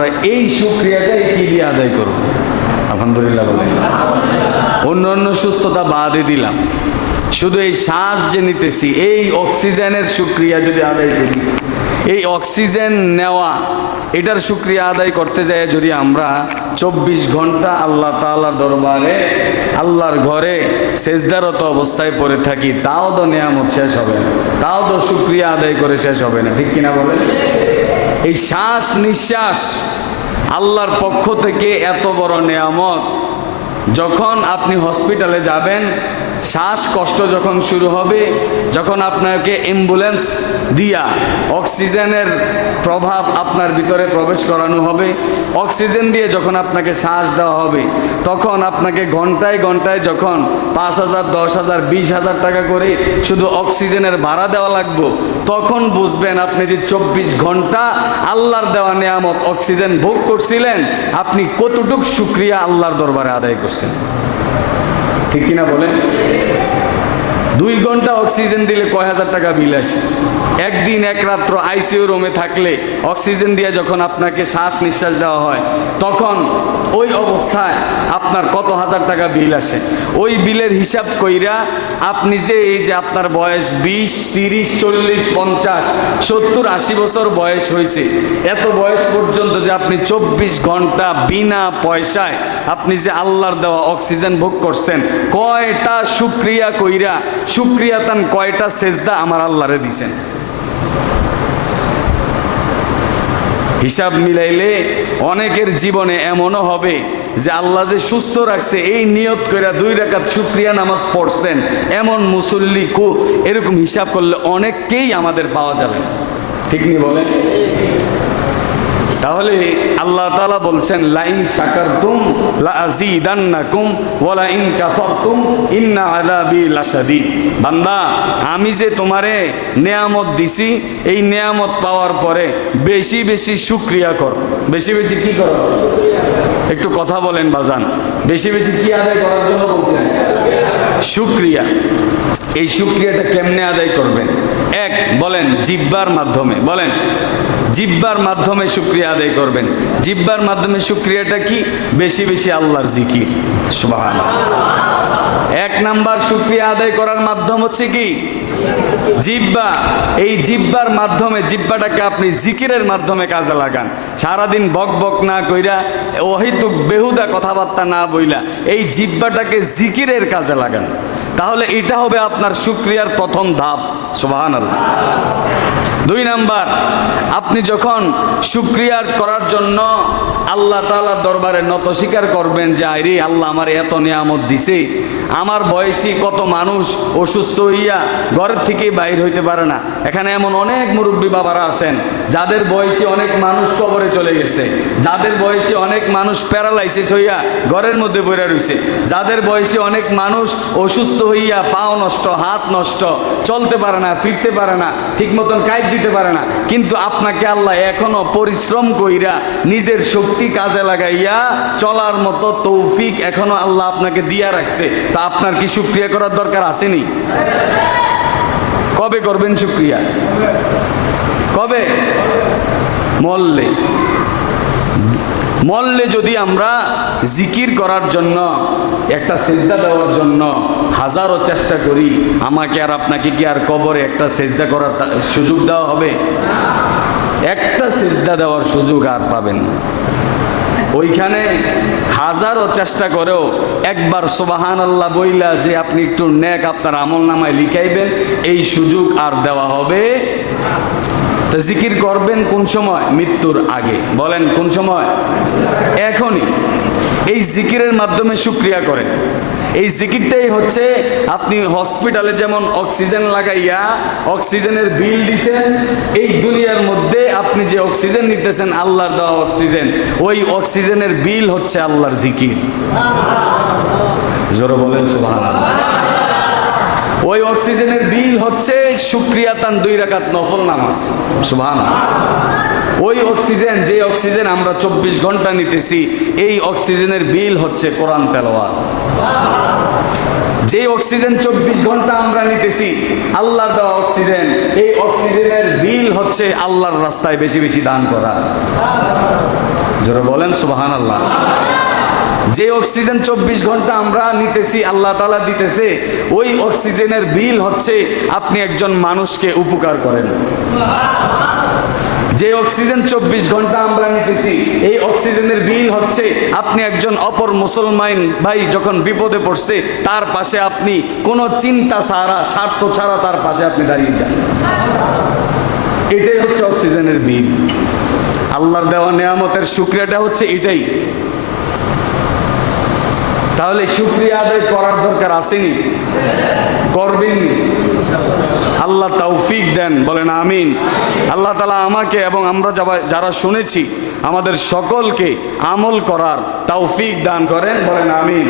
আমরা এই সুক্রিয়াটাই কি দিয়ে আদায় করব? আলহামদুলিল্লাহ বলেন। অন্য অন্য সুস্থতা বাদে দিলাম। শুধু এই শ্বাস যে নিতেছি, এই অক্সিজেনের সুক্রিয়া যদি আদায় করি, এই অক্সিজেন নেওয়া, এটার সুক্রিয়া আদায় করতে যায় যদি আমরা চব্বিশ ঘণ্টা আল্লাহ তাআলার দরবারে, আল্লাহর ঘরে সেজদারত অবস্থায় পড়ে থাকি, তাও তো নেয়ামত শেষ হবে না। তাও তো সুক্রিয়া আদায় করে শেষ হবে না। ঠিক কিনা বলেন? এই শ্বাস নিঃশ্বাস আল্লাহর পক্ষ থেকে এত বড় নিয়ামত। যখন আপনি হসপিটালে যাবেন শ্বাসকষ্ট যখন শুরু হবে, যখন আপনাকে অ্যাম্বুলেন্স দিয়া অক্সিজেনের প্রভাব আপনার ভিতরে প্রবেশ করানো হবে, অক্সিজেন দিয়ে যখন আপনাকে শ্বাস দেওয়া হবে, তখন আপনাকে ঘন্টায় ঘন্টায় যখন পাঁচ হাজার, দশ হাজার, বিশ হাজার টাকা করে শুধু অক্সিজেনের ভাড়া দেওয়া লাগবে, তখন বুঝবেন আপনি যে চব্বিশ ঘণ্টা আল্লাহর দেওয়া নেয়ামত অক্সিজেন ভোগ করছিলেন, আপনি কতটুক সুক্রিয়া আল্লাহর দরবারে আদায় করছেন। ঠিক কিনা বলেন? দুই ঘণ্টা অক্সিজেন দিলে কয় হাজার টাকা বিল আসে? একদিন, এক রাত্র আইসিইউ রুমে থাকলে অক্সিজেন দিয়ে যখন আপনাকে শ্বাস নিঃশ্বাস দেওয়া হয়, তখন ওই অবস্থায় আপনার কত হাজার টাকা বিল আসে? ওই বিলের হিসাব কইরা আপনি যে এই যে আপনার বয়স বিশ, তিরিশ, চল্লিশ, পঞ্চাশ, সত্তর, আশি বছর বয়স হয়েছে এত বয়স পর্যন্ত যে আপনি চব্বিশ ঘণ্টা বিনা পয়সায় আপনি যে আল্লাহর দেওয়া অক্সিজেন ভোগ করছেন, কয়টা সুক্রিয়া কইরা সুক্রিয়া তান কয়টা সেজদা আমার আল্লাহরে দিছেন? হিসাব মিলাইলে অনেকের জীবনে এমনও হবে যে আল্লাহ যে সুস্থ রাখছে, এই নিয়ত করে দুই রাকাত সুপ্রিয়া নামাজ পড়ছেন। এমন মুসল্লি কু এরকম হিসাব করলে অনেককেই আমাদের পাওয়া যাবে ঠিক নি বলেন? তাহলে আল্লাহ তাআলা বলছেন, লাইন শাকারতুম লা আযীদান্নাকুম ওয়া লা ইন কাফারতুম ইন্না আযাবি লাশাদীদ। বান্দা, আমি যে তোমারে নেয়ামত দিছি, এই নেয়ামত পাওয়ার পরে বেশি বেশি শুকরিয়া কর। বেশি বেশি কি করো? একটু কথা বলেন বাজান। বেশি বেশি কি আদায় করার জন্য বলছেন? শুক্রিয়া। এই শুক্রিয়াটা কেমনে আদায় করবেন? এক, বলেন, জিব্বার মাধ্যমে, বলেন, জিব্বার মাধ্যমে শুক্রিয়া আদায় করবেন। জিব্বার মাধ্যমে শুক্রিয়াটা কি? বেশি বেশি আল্লাহর জিকির। এক নাম্বার শুক্রিয়া আদায় করার মাধ্যম হচ্ছে কি? জিব্বা। এই জিব্বার মাধ্যমে, জিব্বাটাকে আপনি জিকিরের মাধ্যমে কাজে লাগান। সারাদিন বক বক না কইরা অহিতুক বেহুদা কথাবার্তা না বইলা, এই জিব্বাটাকে জিকিরের কাজে লাগান। তাহলে এটা হবে আপনার শুক্রিয়ার প্রথম ধাপ। সুবাহান দুই নাম্বার, আপনি যখন সুক্রিয়ার করার জন্য আল্লাহ তালার দরবারে নত স্বীকার করবেন যে, আইরি, আল্লাহ আমার এত নিয়ামত দিছে। আমার বয়সী কত মানুষ অসুস্থ হইয়া ঘরের থেকে বাইর হইতে পারে না। এখানে এমন অনেক মুরব্বী বাবারা আছেন, যাদের বয়সী অনেক মানুষ কবরে চলে গেছে, যাদের বয়সী অনেক মানুষ প্যারালাইসিস হইয়া ঘরের মধ্যে বইরা রইছে, যাদের বয়সী অনেক মানুষ অসুস্থ হইয়া পাও নষ্ট, হাত নষ্ট, চলতে পারে না, ফিরতে পারে না, ঠিক মতন কাইট দিতে পারে না। কিন্তু আপনাকে আল্লাহ এখনও পরিশ্রম কইরা নিজের শক্তি কাজে লাগাইয়া চলার মতো তৌফিক এখনও আল্লাহ আপনাকে দিয়া রাখছে। তা আপনার কি সুক্রিয়া করার দরকার আসেনি? কবে করবেন সুক্রিয়া? কবে? মল্লে। মল্লে যদি আমরা জিকির করার জন্য, একটা সেজদা দেওয়ার জন্য হাজারো চেষ্টা করি, আমাকে আর আপনাকে কি আর কবরে একটা সেজদা করার সুযোগ দেওয়া হবে? একটা সেজদা দেওয়ার সুযোগ আর পাবেন। ওইখানে হাজারও চেষ্টা করেও একবার সোবাহান আল্লাহ বইলা যে আপনি একটু নেক আপনার আমল নামায় লিখাইবেন, এই সুযোগ আর দেওয়া হবে। তো জিকির করবেন কোন সময়? মৃত্যুর আগে। বলেন কোন সময়? এখনই। এই জিকিরের মাধ্যমে সুক্রিয়া করেন এই জিকিরটাই হচ্ছে আপনি হসপিটালে যেমন অক্সিজেন লাগাইয়া অক্সিজেনের বিল দিছেন, এই দুনিয়ার মধ্যে আপনি যে অক্সিজেন নিতেছেন, আল্লাহর দেওয়া অক্সিজেন, ওই অক্সিজেনের বিল হচ্ছে আল্লাহর জিকির। জোরে বলেন ওই অক্সিজেনের বিল হচ্ছে সুক্রিয়া তান দুই রাকাত নফল নামাজ। সুবহান ওই অক্সিজেন, যে অক্সিজেন আমরা চব্বিশ ঘণ্টা নিতেছি, এই অক্সিজেনের বিল হচ্ছে কোরআন তেলাওয়াত। যে অক্সিজেন চব্বিশ ঘণ্টা আমরা নিতেছি, আল্লাহ দেওয়া অক্সিজেন, এই অক্সিজেনের বিল হচ্ছে আল্লাহর রাস্তায় বেশি বেশি দান করা। যারা বলেন সুবাহান আল্লাহ যে অক্সিজেন চব্বিশ ঘণ্টা আমরা নিতেছি, আল্লাহ তালা দিতেছে, ওই অক্সিজেনের বিল হচ্ছে আপনি একজন মানুষকে উপকার করেন। যে অক্সিজেন চব্বিশ ঘণ্টা আমরা নিতেছি, এই অক্সিজেনের বিল হচ্ছে আপনি একজন অপর মুসলমান ভাই যখন বিপদে পড়ছে, তার পাশে আপনি কোনো চিন্তা ছাড়া, স্বার্থ ছাড়া তার পাশে আপনি দাঁড়িয়ে যান। এটাই হচ্ছে অক্সিজেনের বিল। আল্লাহর দেওয়া নেয়ামতের শুক্রিয়াটা হচ্ছে এটাই। তাহলে শুক্রিয়া আদায় করার দরকার আসেনি? করবেননি? আল্লাহ তৌফিক দেন, বলেন আমিন। আল্লাহ তালা আমাকে এবং আমরা যারা শুনেছি, আমাদের সকলকে আমল করার তৌফিক দান করেন, বলেন আমিন।